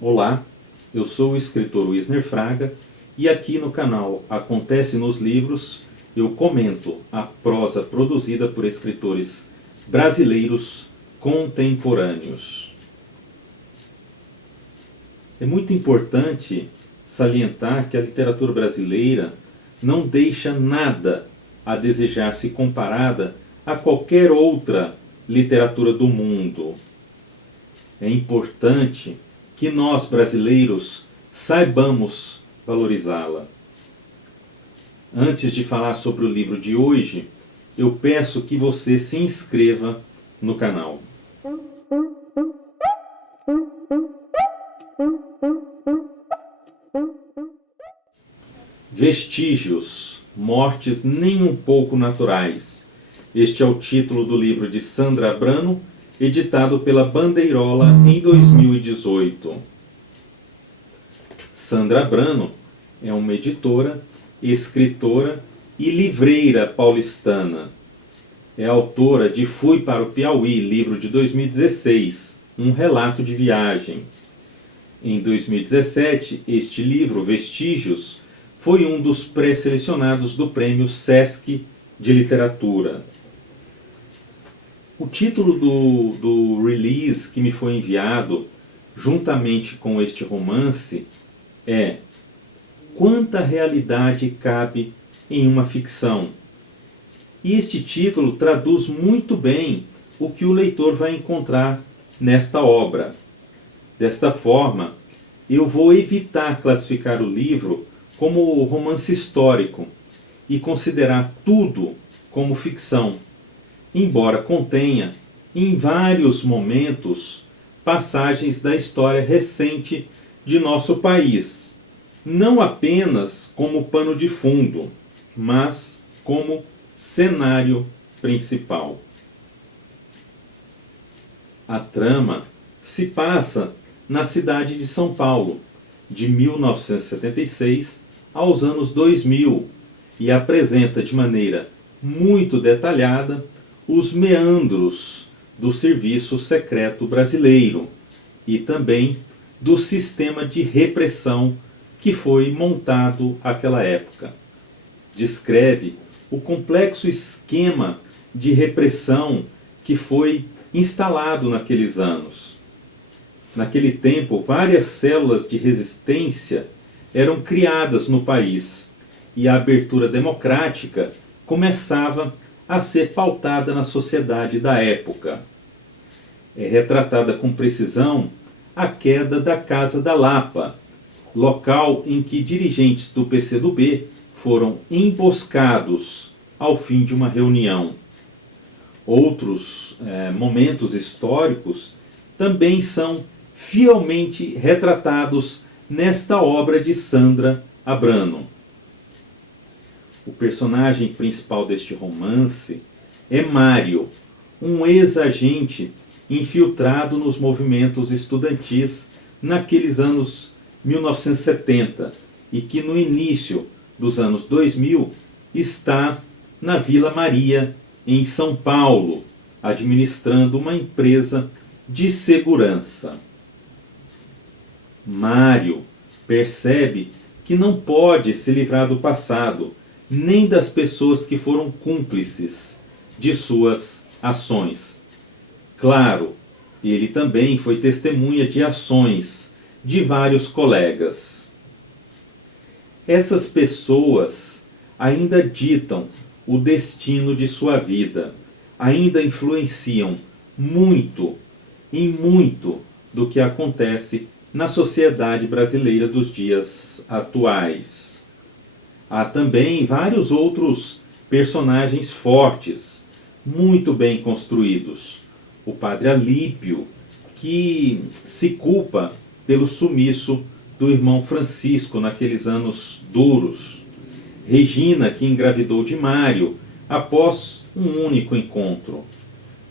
Olá, eu sou o escritor Wisner Fraga e aqui no canal Acontece nos Livros eu comento a prosa produzida por escritores brasileiros contemporâneos. É muito importante salientar que a literatura brasileira não deixa nada a desejar se comparada a qualquer outra literatura do mundo. É importante que nós brasileiros saibamos valorizá-la. Antes de falar sobre o livro de hoje, eu peço que você se inscreva no canal. Vestígios, mortes nem um pouco naturais. Este é o título do livro de Sandra Abrano, editado pela Bandeirola em 2018. Sandra Abrano é uma editora, escritora e livreira paulistana. É autora de Fui para o Piauí, livro de 2016, um relato de viagem. Em 2017, este livro, Vestígios, foi um dos pré-selecionados do Prêmio Sesc de Literatura. O título do release que me foi enviado, juntamente com este romance, é Quanta realidade cabe em uma ficção? E este título traduz muito bem o que o leitor vai encontrar nesta obra. Desta forma, eu vou evitar classificar o livro como romance histórico e considerar tudo como ficção, embora contenha, em vários momentos, passagens da história recente de nosso país, não apenas como pano de fundo, mas como cenário principal. A trama se passa na cidade de São Paulo, de 1976 aos anos 2000, e apresenta de maneira muito detalhada os meandros do serviço secreto brasileiro e também do sistema de repressão que foi montado àquela época. Descreve o complexo esquema de repressão que foi instalado naqueles anos. Naquele tempo, várias células de resistência eram criadas no país e a abertura democrática começava a ser pautada na sociedade da época. É retratada com precisão a queda da Casa da Lapa, local em que dirigentes do PCdoB foram emboscados ao fim de uma reunião. Outros momentos históricos também são fielmente retratados nesta obra de Sandra Abrano. O personagem principal deste romance é Mário, um ex-agente infiltrado nos movimentos estudantis naqueles anos 1970 e que no início dos anos 2000 está na Vila Maria, em São Paulo, administrando uma empresa de segurança. Mário percebe que não pode se livrar do passado, nem das pessoas que foram cúmplices de suas ações. Claro, ele também foi testemunha de ações de vários colegas. Essas pessoas ainda ditam o destino de sua vida, ainda influenciam muito, em muito do que acontece na sociedade brasileira dos dias atuais. Há também vários outros personagens fortes, muito bem construídos. O padre Alípio, que se culpa pelo sumiço do irmão Francisco naqueles anos duros. Regina, que engravidou de Mário após um único encontro.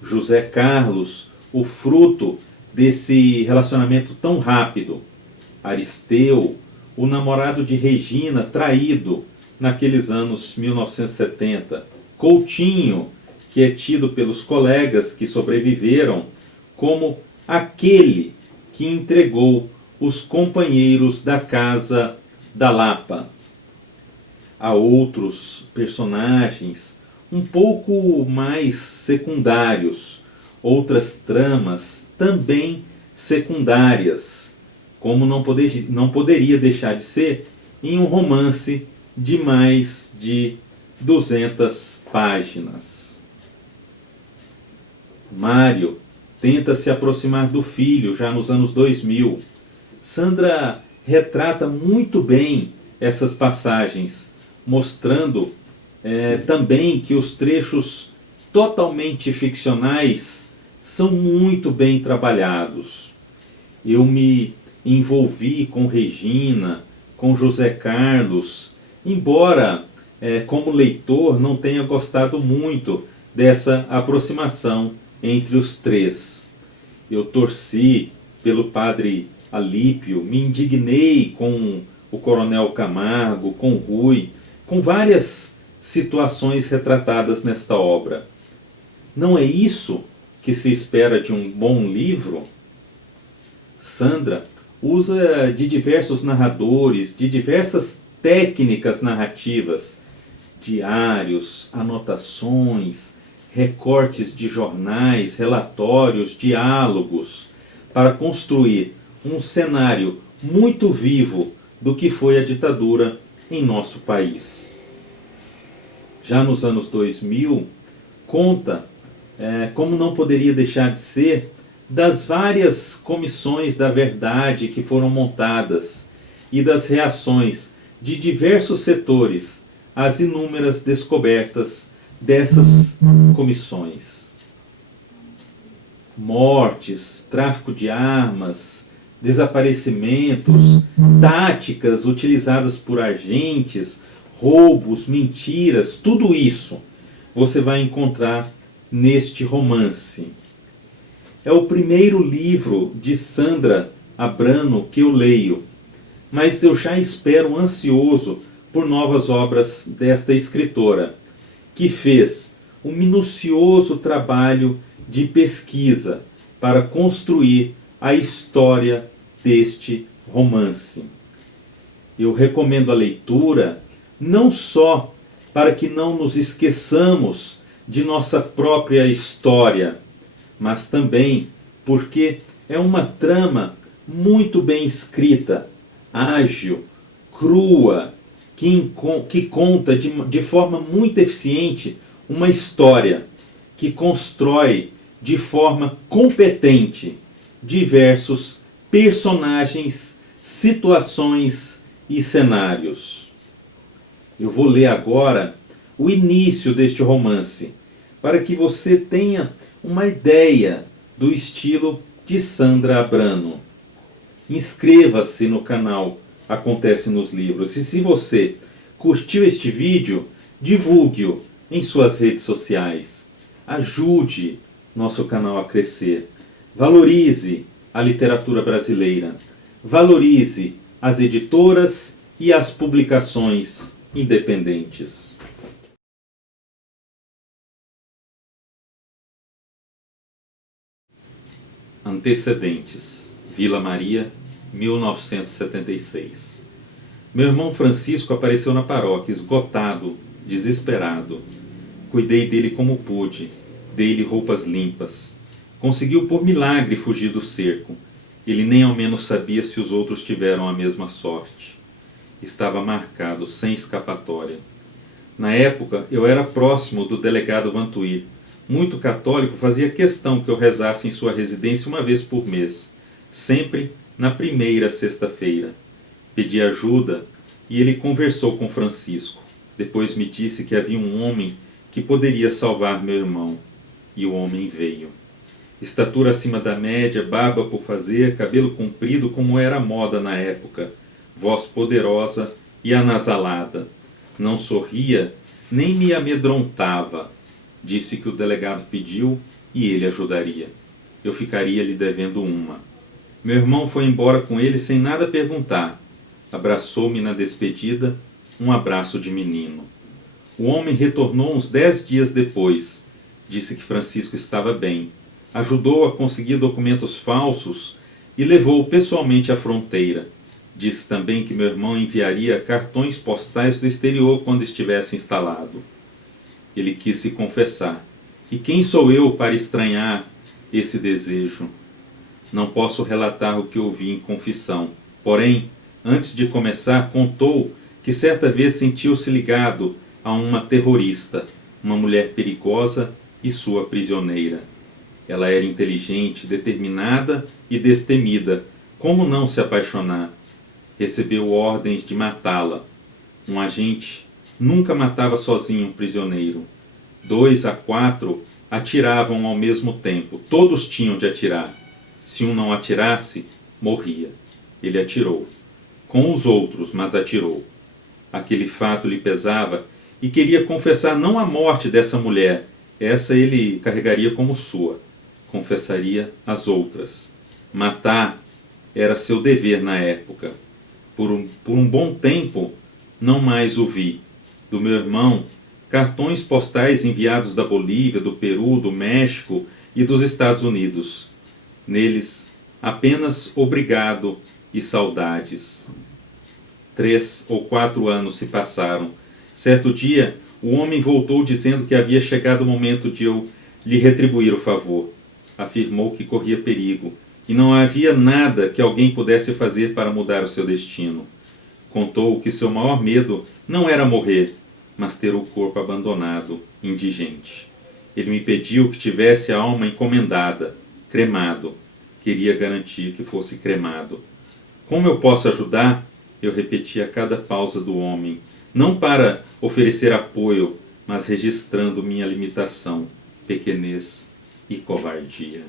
José Carlos, o fruto desse relacionamento tão rápido. Aristeu, o namorado de Regina, traído naqueles anos 1970. Coutinho, que é tido pelos colegas que sobreviveram como aquele que entregou Os Companheiros da Casa da Lapa. Há outros personagens um pouco mais secundários, outras tramas também secundárias, como não poderia deixar de ser em um romance de mais de 200 páginas. Mário tenta se aproximar do filho já nos anos 2000. Sandra retrata muito bem essas passagens, mostrando também que os trechos totalmente ficcionais são muito bem trabalhados. Eu me envolvi com Regina, com José Carlos, embora como leitor não tenha gostado muito dessa aproximação entre os três. Eu torci pelo padre Alípio, me indignei com o Coronel Camargo, com Rui, com várias situações retratadas nesta obra. Não é isso que se espera de um bom livro? Sandra usa de diversos narradores, de diversas técnicas narrativas, diários, anotações, recortes de jornais, relatórios, diálogos, para construir um cenário muito vivo do que foi a ditadura em nosso país. Já nos anos 2000, conta, como não poderia deixar de ser, das várias comissões da verdade que foram montadas e das reações de diversos setores às inúmeras descobertas dessas comissões. Mortes, tráfico de armas, desaparecimentos, táticas utilizadas por agentes, roubos, mentiras, tudo isso você vai encontrar neste romance. É o primeiro livro de Sandra Abrano que eu leio, mas eu já espero ansioso por novas obras desta escritora, que fez um minucioso trabalho de pesquisa para construir a história deste romance. Eu recomendo a leitura não só para que não nos esqueçamos de nossa própria história, mas também porque é uma trama muito bem escrita, ágil, crua, que conta de forma muito eficiente uma história, que constrói de forma competente diversos personagens, situações e cenários. Eu vou ler agora o início deste romance, para que você tenha uma ideia do estilo de Sandra Abrano. Inscreva-se no canal Acontece nos Livros. E se você curtiu este vídeo, divulgue-o em suas redes sociais. Ajude nosso canal a crescer. Valorize a literatura brasileira. Valorize as editoras e as publicações independentes. Antecedentes. Vila Maria, 1976. Meu irmão Francisco apareceu na paróquia, esgotado, desesperado. Cuidei dele como pude, dei-lhe roupas limpas. Conseguiu por milagre fugir do cerco. Ele nem ao menos sabia se os outros tiveram a mesma sorte. Estava marcado, sem escapatória. Na época, eu era próximo do delegado Vantuir. Muito católico, fazia questão que eu rezasse em sua residência uma vez por mês, sempre na primeira sexta-feira. Pedi ajuda e ele conversou com Francisco. Depois me disse que havia um homem que poderia salvar meu irmão. E o homem veio. Estatura acima da média, barba por fazer, cabelo comprido como era a moda na época, voz poderosa e anasalada. Não sorria, nem me amedrontava. Disse que o delegado pediu e ele ajudaria. Eu ficaria lhe devendo uma. Meu irmão foi embora com ele sem nada perguntar. Abraçou-me na despedida, um abraço de menino. O homem retornou uns 10 dias depois. Disse que Francisco estava bem. Ajudou a conseguir documentos falsos e levou-o pessoalmente à fronteira. Disse também que meu irmão enviaria cartões postais do exterior quando estivesse instalado. Ele quis se confessar. E quem sou eu para estranhar esse desejo? Não posso relatar o que ouvi em confissão. Porém, antes de começar, contou que certa vez sentiu-se ligado a uma terrorista, uma mulher perigosa e sua prisioneira. Ela era inteligente, determinada e destemida. Como não se apaixonar? Recebeu ordens de matá-la. Um agente nunca matava sozinho um prisioneiro. 2 a 4 atiravam ao mesmo tempo. Todos tinham de atirar. Se um não atirasse, morria. Ele atirou. Com os outros, mas atirou. Aquele fato lhe pesava e queria confessar não a morte dessa mulher. Essa ele carregaria como sua. Confessaria as outras. Matar era seu dever na época. Por um bom tempo, não mais o vi. Do meu irmão, cartões postais enviados da Bolívia, do Peru, do México e dos Estados Unidos. Neles, apenas obrigado e saudades. 3 ou 4 anos se passaram. Certo dia, o homem voltou dizendo que havia chegado o momento de eu lhe retribuir o favor. Afirmou que corria perigo e não havia nada que alguém pudesse fazer para mudar o seu destino. Contou que seu maior medo não era morrer, mas ter o corpo abandonado, indigente. Ele me pediu que tivesse a alma encomendada, cremado. Queria garantir que fosse cremado. Como eu posso ajudar? Eu repeti a cada pausa do homem, não para oferecer apoio, mas registrando minha limitação, pequenez e covardia.